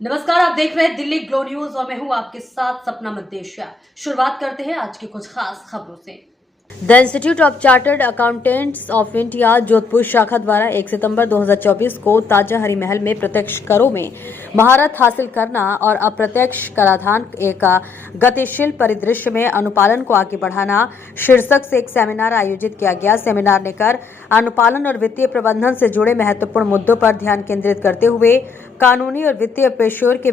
नमस्कार, आप देख रहे हैं दिल्ली ग्लो न्यूज और मैं हूं आपके साथ सपना मद्देशिया। शुरुआत करते हैं आज की कुछ खास खबरों से। The institute of chartered accountants of India Jodhpur शाखा द्वारा 1 सितंबर 2024 को ताजा हरी महल में प्रत्यक्ष करों में महारत हासिल करना और अप्रत्यक्ष कराधान एक गतिशील परिदृश्य में अनुपालन को आगे बढ़ाना शीर्षक से एक सेमिनार आयोजित किया गया। सेमिनार ने कर अनुपालन और वित्तीय प्रबंधन से जुड़े महत्वपूर्ण मुद्दों पर ध्यान केंद्रित करते हुए कानूनी और वित्तीय पेशेवर के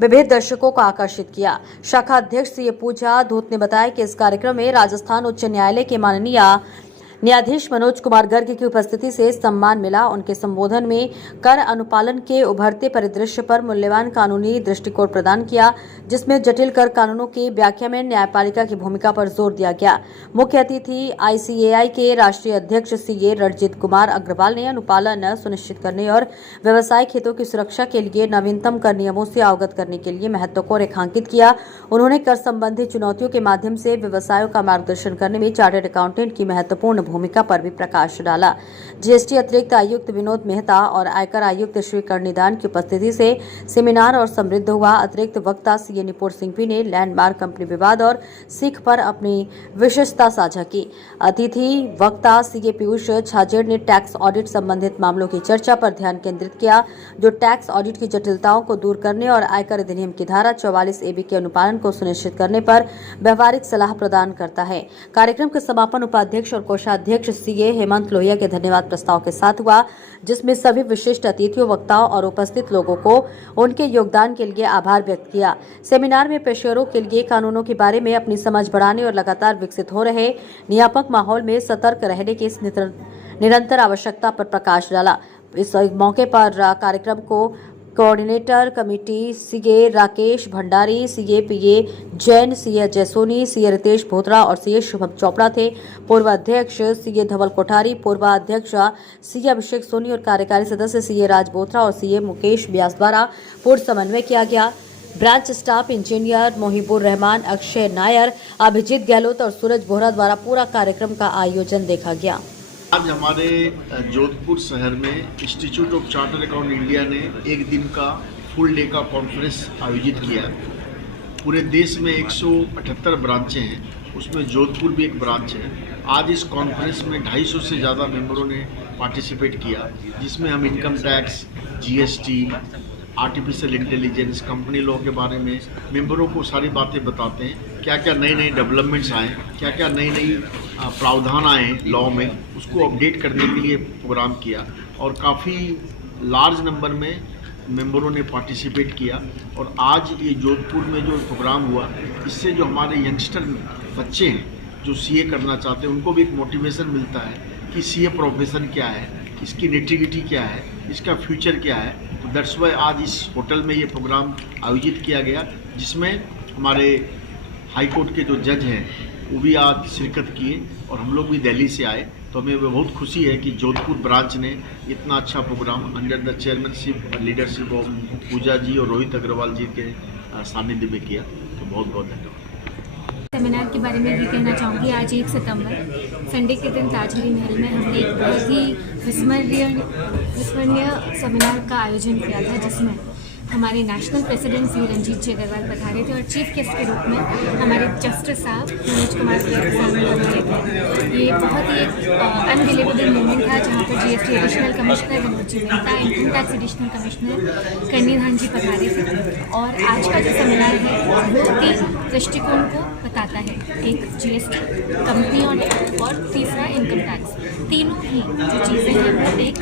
विविध दर्शकों को आकर्षित किया। शाखा अध्यक्ष सीए पूजा धूत ने बताया कि इस कार्यक्रम में राजस्थान उच्च न्यायालय के माननीय न्यायाधीश मनोज कुमार गर्ग की उपस्थिति से सम्मान मिला। उनके संबोधन में कर अनुपालन के उभरते परिदृश्य पर मूल्यवान कानूनी दृष्टिकोण प्रदान किया, जिसमें जटिल कर कानूनों की व्याख्या में न्यायपालिका की भूमिका पर जोर दिया गया। मुख्य अतिथि आईसीएआई के राष्ट्रीय अध्यक्ष सीए रणजीत कुमार अग्रवाल ने अनुपालन सुनिश्चित करने और व्यवसायिक हितों की सुरक्षा के लिए नवीनतम कर नियमों से अवगत करने के लिए महत्व को रेखांकित किया। उन्होंने कर संबंधी चुनौतियों के माध्यम से व्यवसायों का मार्गदर्शन करने में चार्टर्ड अकाउंटेंट की महत्वपूर्ण भूमिका पर भी प्रकाश डाला। जीएसटी अतिरिक्त आयुक्त विनोद मेहता और आयकर आयुक्त श्री कर्णिदान की उपस्थिति से सेमिनार और समृद्ध हुआ। अतिरिक्त वक्ता सीए निपुण सिंघवी ने लैंडमार्क कंपनी विवाद और सीख पर अपनी विशेषता साझा की। अतिथि वक्ता सीए पीयूष छाजेड़ ने टैक्स ऑडिट संबंधित मामलों की चर्चा पर ध्यान केंद्रित किया, जो टैक्स ऑडिट की जटिलताओं को दूर करने और आयकर अधिनियम की धारा 44 AB के अनुपालन को सुनिश्चित करने पर व्यवहारिक सलाह प्रदान करता है। कार्यक्रम के समापन उपाध्यक्ष और कोषाध्यक्ष सीए हेमंत लोहिया के धन्यवाद प्रस्ताव के साथ हुआ, जिसमें सभी विशिष्ट अतिथियों, वक्ताओं और उपस्थित लोगों को उनके योगदान के लिए आभार व्यक्त किया। सेमिनार में पेशेवरों के लिए कानूनों के बारे में अपनी समझ बढ़ाने और लगातार विकसित हो रहे नियामक माहौल में सतर्क रहने की निरंतर आवश्यकता पर प्रकाश डाला। इस मौके पर कार्यक्रम को coordinator committee CA Rakesh Bhandari, CA PA Jain, CA Jaisoni, CA Ritesh Bhotra और सीए शुभम चोपड़ा थे। पूर्व अध्यक्ष सीए धवल कोठारी, पूर्व अध्यक्ष सीए अभिषेक सोनी और कार्यकारी सदस्य सीए राज बोथरा और सीए मुकेश व्यास द्वारा पूर्ण समन्वय किया गया। Branch staff engineer Mohibur Rahman, Akshay Nair, Abhijeet Gehlot और सूरज बोहरा द्वारा पूरा कार्यक्रम का आयोजन देखा गया। आज हमारे जोधपुर शहर में institute of chartered account India ने एक दिन का फुल डे का कॉन्फ्रेंस आयोजित किया। पूरे देश में 178 ब्रांचें हैं, उसमें जोधपुर भी एक ब्रांच है। आज इस कॉन्फ्रेंस में 250 से ज़्यादा मेंबरों ने पार्टिसिपेट किया, जिसमें हम income tax, GST, artificial intelligence, company law के बारे में मेंबरों को सारी बातें बताते हैं। क्या क्या नए नए डेवलपमेंट्स आए, क्या क्या नई नई प्रावधान आए लॉ में, उसको अपडेट करने के लिए प्रोग्राम किया और काफ़ी लार्ज नंबर में मेंबरों ने पार्टिसिपेट किया। और आज ये जोधपुर में जो प्रोग्राम हुआ, इससे जो हमारे यंगस्टर बच्चे हैं जो सीए करना चाहते हैं, उनको भी एक मोटिवेशन मिलता है कि सीए प्रोफेशन क्या है, इसकी नेटिविटी क्या है, इसका फ्यूचर क्या है। तो दैट्स वाई आज इस होटल में ये प्रोग्राम आयोजित किया गया, जिसमें हमारे हाई कोर्ट के जो जज हैं वो भी आज शिरकत किए और हम लोग भी दिल्ली से आए। तो हमें बहुत खुशी है कि जोधपुर ब्रांच ने इतना अच्छा प्रोग्राम अंडर द चेयरमैनशिप और लीडरशिप ऑफ पूजा जी और रोहित अग्रवाल जी के सानिध्य में किया। तो बहुत बहुत धन्यवाद। सेमिनार के बारे में भी कहना चाहूँगी। आज 1 सितंबर संडे के दिन ताजहरी महल में हमने एक बहुत ही विस्मरणीय सेमिनार का आयोजन किया था, जिसमें हमारे नेशनल प्रेसिडेंट श्री रणजीत जी अग्रवाल पधारे थे और चीफ गेस्ट के रूप में हमारे जस्टिस साहब मनोज कुमार गर्ग साहब पधारे थे। ये बहुत ही अनबिलीवेबल मोमेंट था, जहाँ पर GST additional commissioner Vinod ji Mehta, income tax additional commissioner Karnidan ji पधारे थे। और आज का जो सेमिनार है वो 3 दृष्टिकोण को बताता है, एक जीएसटी, कंपनी ऑडिट और तीसरा इनकम टैक्स। तीनों ही जो चीज़ें हैं वो एक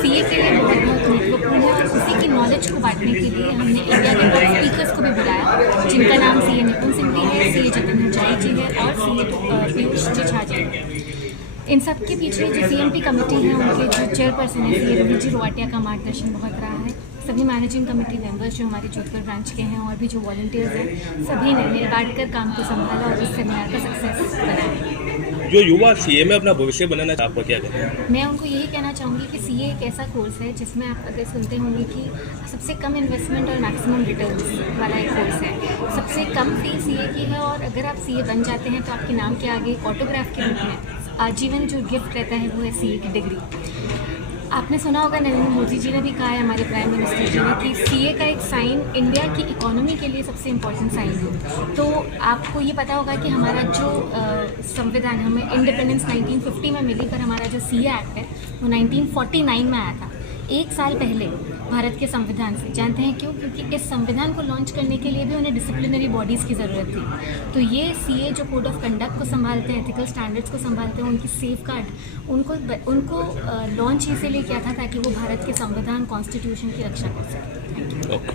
सीए के लिए बहुत बहुत महत्वपूर्ण है और उसी की नॉलेज को बांटने के लिए हमने इंडिया के टॉप स्पीकर्स को भी बुलाया, जिनका नाम सीए निपुण सिंघवी है, सीए जतिन हजारी जी है और सीए पीयूष जी छाजेड़। इन सब के पीछे जो सीएमपी कमेटी है, उनके जो चेयरपर्सन है सीए रवि जी रोवाटिया का मार्गदर्शन बहुत रहा है। सभी मैनेजिंग कमेटी मेंबर्स जो हमारे जोधपुर ब्रांच के हैं और भी जो वॉलंटियर्स हैं, सभी ने मिल बांट कर काम को संभाला और इस सेमिनार का सक्सेस बनाया। जो युवा सीए में अपना भविष्य बनाना चाहते हैं, क्या कहते हैं? मैं उनको यही कहना चाहूँगी कि सीए एक ऐसा कोर्स है जिसमें आप अगर सुनते होंगे कि सबसे कम इन्वेस्टमेंट और मैक्सिमम रिटर्न्स वाला एक कोर्स है। सबसे कम फी सीए की है और अगर आप सीए बन जाते हैं तो आपके नाम के आगे ऑटोग्राफ के रूप में आजीवन जो गिफ्ट रहता है वो है सीए की डिग्री। आपने सुना होगा नरेंद्र मोदी जी ने भी कहा है, हमारे प्राइम मिनिस्टर जी ने, कि सीए का एक साइन इंडिया की इकोनॉमी के लिए सबसे इम्पोर्टेंट साइन है। तो आपको ये पता होगा कि हमारा जो संविधान, हमें इंडिपेंडेंस 1950 में मिली, पर हमारा जो सीए एक्ट है वो 1949 में आया था, 1 साल पहले भारत के संविधान से। जानते हैं क्यों? क्योंकि इस संविधान को लॉन्च करने के लिए भी उन्हें डिसिप्लिनरी बॉडीज़ की ज़रूरत थी। तो ये सीए जो कोड ऑफ कंडक्ट को संभालते हैं, एथिकल स्टैंडर्ड्स को संभालते हैं, उनकी सेफ गार्ड, उनको लॉन्च इसीलिए किया था ताकि वो भारत के संविधान, कॉन्स्टिट्यूशन की रक्षा कर सकें। Thank you. ओके।